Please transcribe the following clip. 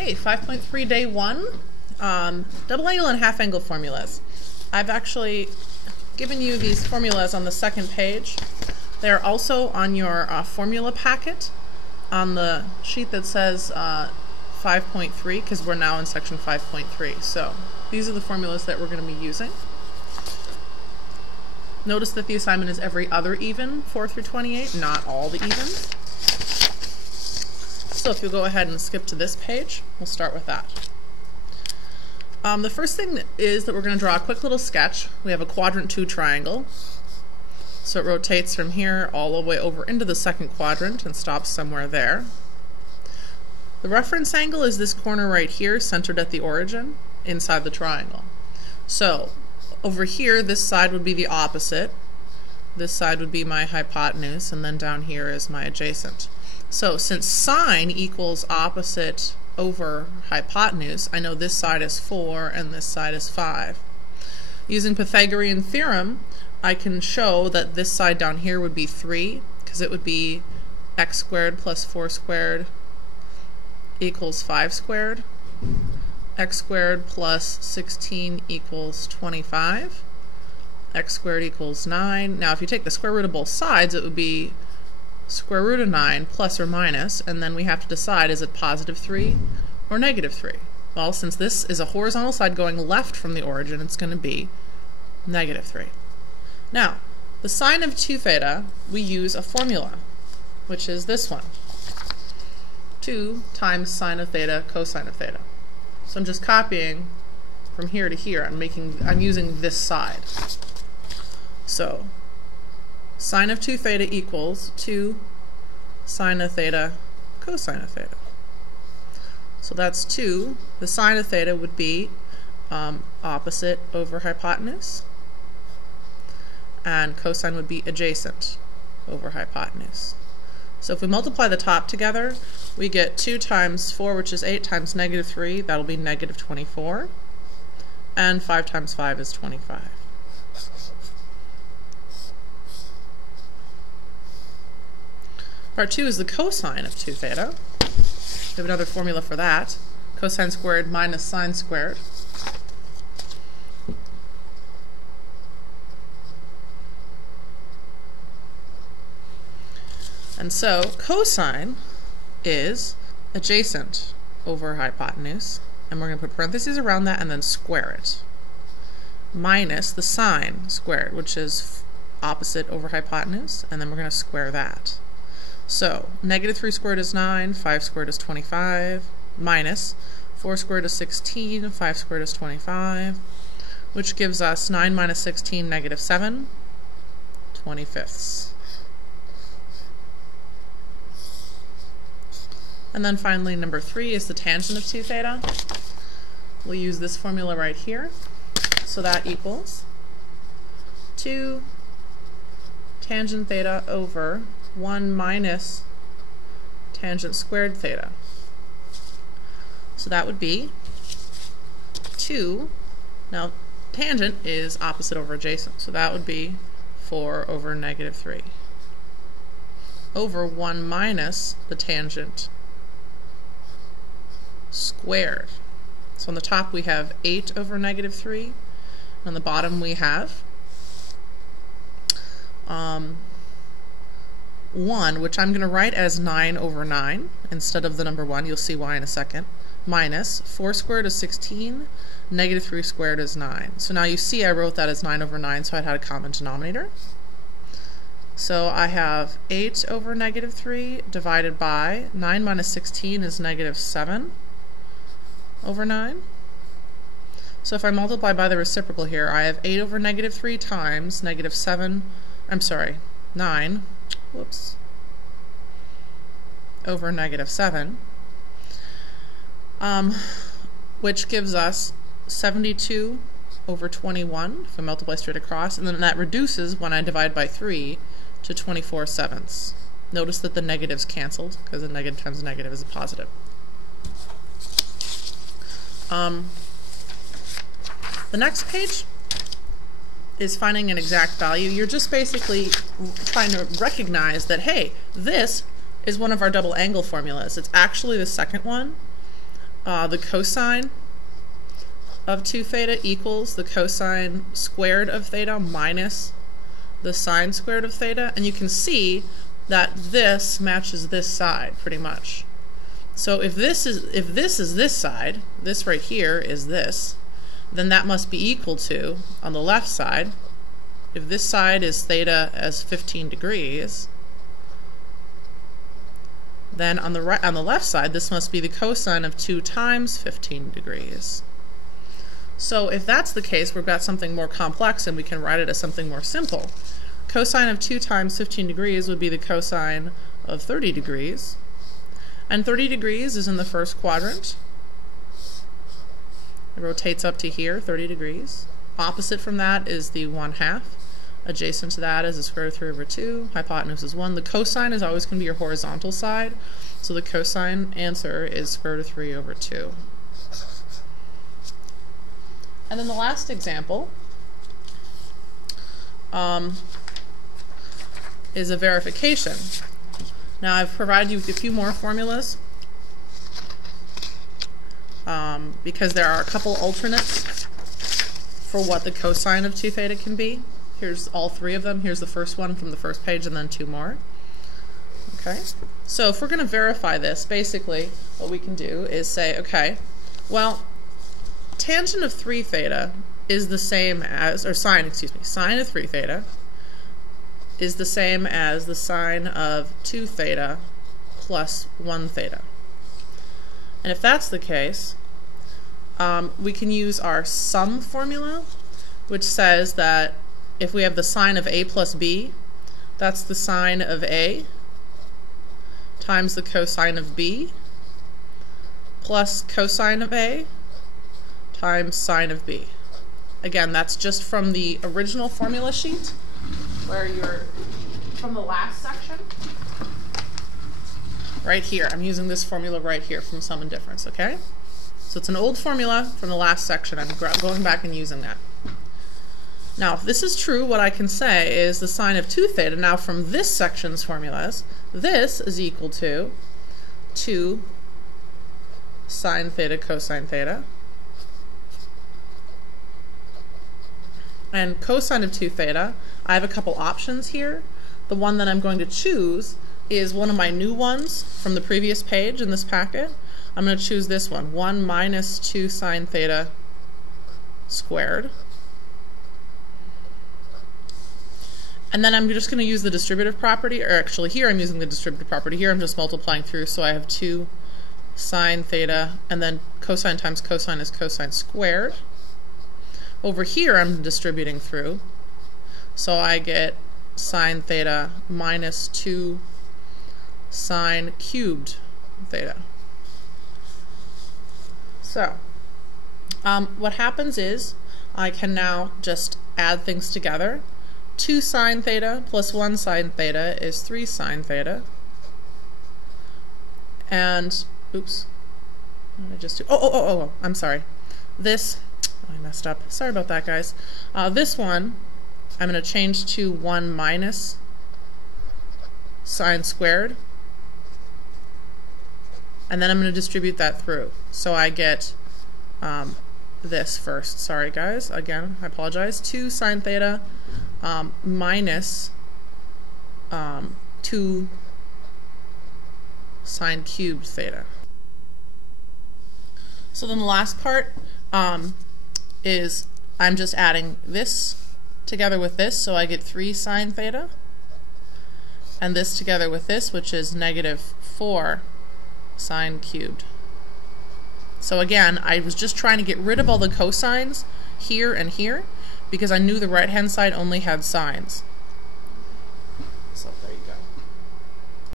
Hey, 5.3 day 1, double angle and half angle formulas. I've actually given you these formulas on the second page. They're also on your formula packet on the sheet that says 5.3, because we're now in section 5.3. So these are the formulas that we're going to be using. Notice that the assignment is every other even, 4 through 28, not all the evens. So if you'll go ahead and skip to this page, we'll start with that. The first thing is that we're going to draw a quick little sketch. We have a quadrant 2 triangle. So it rotates from here all the way over into the second quadrant and stops somewhere there. The reference angle is this corner right here, centered at the origin, inside the triangle. So over here, this side would be the opposite. This side would be my hypotenuse, and then down here is my adjacent. So since sine equals opposite over hypotenuse, I know this side is 4 and this side is 5. Using Pythagorean theorem, I can show that this side down here would be 3, because it would be x squared plus 4 squared equals 5 squared. X squared plus 16 equals 25. X squared equals 9. Now if you take the square root of both sides, it would be square root of 9 plus or minus, and then we have to decide, is it positive 3 or negative 3? Well, since this is a horizontal side going left from the origin, it's going to be negative 3. Now, the sine of 2 theta, we use a formula, which is this one. 2 times sine of theta cosine of theta. So I'm just copying from here to here. I'm using this side. So sine of 2 theta equals 2 sine of theta cosine of theta. So that's 2. The sine of theta would be opposite over hypotenuse, and cosine would be adjacent over hypotenuse. So if we multiply the top together, we get 2 times 4, which is 8, times negative 3, that'll be negative 24, and 5 times 5 is 25. Part 2 is the cosine of 2 theta. We have another formula for that. Cosine squared minus sine squared. And so cosine is adjacent over hypotenuse, and we're going to put parentheses around that and then square it, minus the sine squared, which is opposite over hypotenuse, and then we're going to square that. So negative 3 squared is 9, 5 squared is 25, minus 4 squared is 16, 5 squared is 25, which gives us 9 minus 16, negative 7, 25ths. And then finally, number 3 is the tangent of 2 theta. We'll use this formula right here. So that equals 2 tangent theta over 1 minus tangent squared theta. So that would be 2. Now, tangent is opposite over adjacent, so that would be 4 over negative 3 over 1 minus the tangent squared. So on the top we have 8 over negative 3. On the bottom we have 1, which I'm going to write as 9 over 9 instead of the number 1. You'll see why in a second. Minus 4 squared is 16. Negative 3 squared is 9. So now you see I wrote that as 9 over 9, so I had a common denominator. So I have 8 over negative 3 divided by 9 minus 16 is negative 7 over 9. So if I multiply by the reciprocal here, I have 8 over negative 3 times negative 9, whoops, over negative 7, which gives us 72 over 21 if I multiply straight across, and then that reduces when I divide by 3 to 24/7. Notice that the negatives canceled, because a negative times a negative is a positive. The next page is finding an exact value. You're just basically trying to recognize that, hey, this is one of our double angle formulas. It's actually the second one, the cosine of 2 theta equals the cosine squared of theta minus the sine squared of theta, and you can see that this matches this side pretty much. So if this is this side, this right here is this, then that must be equal to, on the left side, if this side is theta as 15 degrees, then on the left side, this must be the cosine of 2 times 15 degrees. So if that's the case, we've got something more complex and we can write it as something more simple. Cosine of 2 times 15 degrees would be the cosine of 30 degrees. And 30 degrees is in the first quadrant. It rotates up to here, 30 degrees. Opposite from that is the 1/2. Adjacent to that is the square root of 3 over 2. Hypotenuse is 1. The cosine is always going to be your horizontal side. So the cosine answer is square root of 3 over 2. And then the last example is a verification. Now I've provided you with a few more formulas because there are a couple alternates for what the cosine of 2 theta can be. Here's all 3 of them. Here's the first one from the first page and then 2 more. Okay, so if we're going to verify this, basically what we can do is say, okay, well, tangent of 3 theta is the same as, or sine of 3 theta is the same as the sine of 2 theta plus 1 theta. And if that's the case, we can use our sum formula, which says that if we have the sine of a plus b, that's the sine of a times the cosine of b plus cosine of a times sine of b. Again, that's just from the original formula sheet, where you're from the last section. Right here, I'm using this formula right here from sum and difference, okay? So it's an old formula from the last section. I'm going back and using that. Now, if this is true, what I can say is the sine of 2 theta, now from this section's formulas, this is equal to 2 sine theta cosine theta. And cosine of 2 theta, I have a couple options here. The one that I'm going to choose is one of my new ones from the previous page in this packet. I'm going to choose this one, 1 minus 2 sine theta squared. And then I'm just going to use the distributive property, or actually here I'm using the distributive property. Here I'm just multiplying through, so I have 2 sine theta, and then cosine times cosine is cosine squared. Over here I'm distributing through, so I get sine theta minus 2 sine cubed theta. So what happens is I can now just add things together. 2 sine theta plus 1 sine theta is 3 sine theta. And, oops, what did I just do? Oh, I'm sorry. This, I messed up. Sorry about that, guys. This one, I'm going to change to 1 minus sine squared. And then I'm going to distribute that through. So I get this first. Sorry, guys. Again, I apologize. 2 sine theta minus 2 sine cubed theta. So then the last part is I'm just adding this together with this, so I get 3 sine theta, and this together with this, which is negative 4 sine cubed. So again, I was just trying to get rid of all the cosines here and here because I knew the right hand side only had sines.